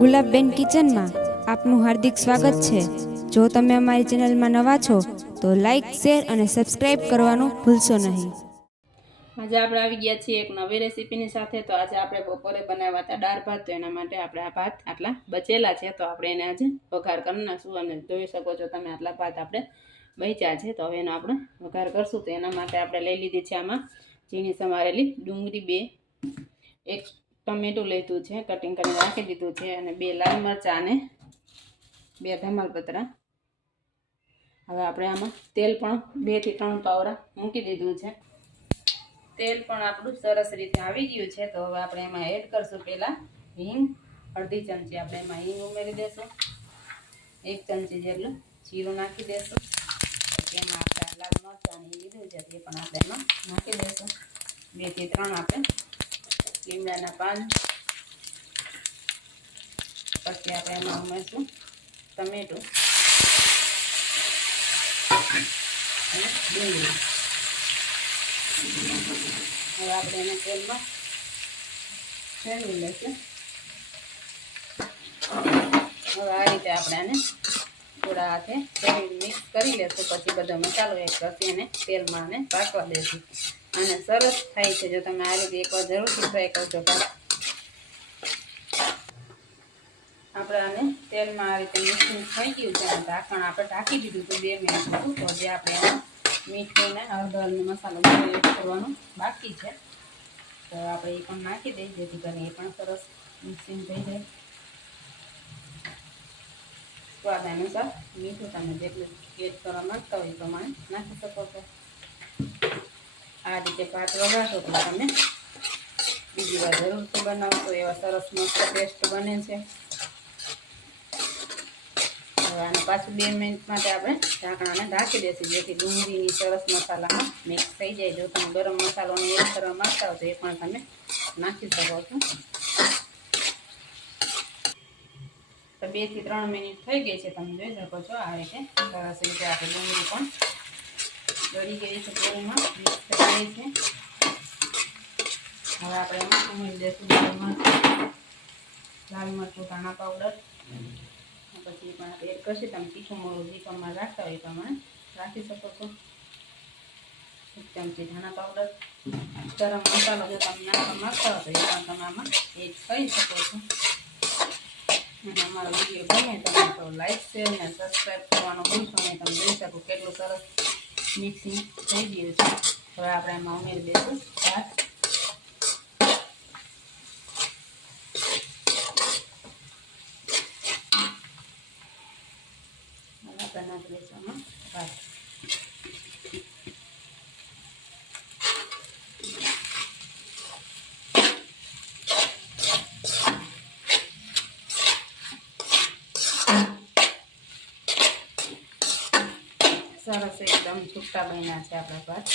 ગુલાબબેન કિચનમાં આપનું હાર્દિક સ્વાગત છે. જો તમે અમારી ચેનલમાં નવા છો, તો લાઈક, શેર અને સબસ્ક્રાઈબ કરવાનું ભૂલશો નહીં. આજે આપણે આવી ગયા છીએ એક નવી રેસીપીની સાથે. તો આજે આપણે બપોરે બનાવ્યા હતા દાળ ભાત. તો એના માટે આપણે આ ભાત આટલા બચેલા છે. તો આપણે એને આજે વઘાર કરી નાખશું અને જોઈ શકો છો તમે આટલા ભાત આપણે બચ્યા છે. તો હવે એનો આપણે વઘાર કરશું. તો એના માટે આપણે લઈ લીધી છે આમાં ઝીણી સમારેલી ડુંગળી બે. એક ટમેટું લીધું છે કટિંગ કરીને રાખી દીધું છે અને બે લાલ મરચાં અને બે ધમાલપત્રા હવે આપણે આમાં તેલ પણ બેથી ત્રણ પાવડા મૂકી દીધું છે. તેલ પણ આપણું સરસ રીતે આવી ગયું છે, તો હવે આપણે એમાં એડ કરશું પહેલાં હિંગ. અડધી ચમચી આપણે એમાં હિંગ ઉમેરી દેશું. એક ચમચી જેટલું જીરું નાખી દેશું. એમાં આપણે લાલ મરચાં લીધું છે, તે પણ આપણે એમાં નાખી દેશું. બેથી ત્રણ આપણે લીમડાના પાન. પછી આપણે એમાં ઉમેરશું ટમેટું. અને ડુંગળી હવે આપણે એને તેલમાં ફેરવી લઈશું. હવે આ રીતે આપણે આને થોડા હાથે મિક્સ કરી લેશું. પછી બધો મસાલો એડ કરતી અને તેલમાં આને પાકવા દઈશું અને સરસ થાય છે. જો તમે આ રીતે એકવાર જરૂરથી ફ્રાય કરજો પણ આપણે આને તેલમાં આ રીતે મિક્સિંગ થઈ ગયું છે. અને ઢાંકણ આપણે ઢાંકી દીધું હતું બે મિનિટ હતું તો જે આપણે એમાં મીઠું ને મસાલો એડ કરવાનું બાકી છે. તો આપણે એ પણ નાખી દઈએ, જેથી કરીને એ પણ સરસ મિક્સિંગ થઈ જાય. સ્વાદ અનુસાર મીઠું તમે જેટલું એડ કરવા માંગતા હોય એ પ્રમાણે નાખી શકો છો. આ રીતે ભાત વગાડશો તો તમે બીજી વાર જરૂરથી બનાવશો, એવા સરસ મસ્ત ટેસ્ટ બને છે. હવે આને પાછું બે મિનિટ માટે આપણે ઢાંકણાને ઢાંકી દેશું જેથી ડુંગળીની સરસ મસાલામાં મિક્સ થઈ જાય. જો તમે ગરમ મસાલોને એડ કરવા માંગતા હો તો એ પણ તમે નાખી શકો છો. તો બેથી ત્રણ મિનિટ થઈ ગઈ છે, તમે જોઈ શકો છો આ રીતે સરસ રીતે આપણે ડુંગળી પણ ગળી ગઈ છે તેલમાં મિક્સ થઈ ગઈ છે. હવે આપણે એમાં ઉમેરી દઈશું લાલ મરચું લાલ મરચું, ધાણા પાવડર પછી પણ આપણે એડ કરશે. તમે તીખું મોડું જે પ્રમાણે રાખતા હોય એ પ્રમાણે રાખી શકો છો. એક ચમચી ધાણા પાવડર, ગરમ મસાલો જો તમે નાખવા માંગતા હો તો એ પણ તમે આમાં એડ કરી શકો છો. અને અમારો વીડિયો ગમે તમે તો લાઈક, શેર અને સબસ્ક્રાઈબ કરવાનું ભૂલશો નહીં. તમે જોઈ શકો કેટલું સરસ મિક્સિંગ થઈ ગયું છે હવે આપણે એમાં ઉમેરી દઈશું ભાત હવે આપણે નાખી દઈશું આમાં ભાત સરસ એકદમ છૂટા બન્યા છે આપણા ભાત.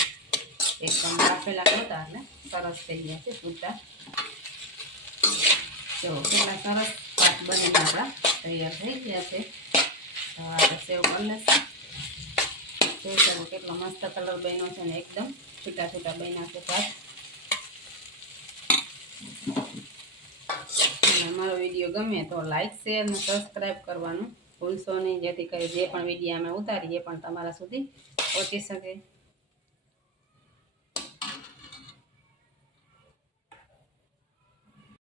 એકદમ બાફેલા નહોતા એટલે સરસ થઈ ગયા છે છૂટા. જો પેલા સરસ ભાત બનીને આપણા તૈયાર થઈ ગયા છે. તો આપણે સેવ કરી લઈશું જોઈ શકો કેટલો મસ્ત કલર બન્યો છે ને, એકદમ છૂટા છૂટા બન્યા છે ભાત. અમારો વીડિયો ગમે તો લાઈક શેર અને સબસ્ક્રાઈબ કરવાનું. ભૂલશો નહીં જેથી કરી જે પણ વીડિયો અમે ઉતારીએ પણ તમારા સુધી પહોંચી શકે.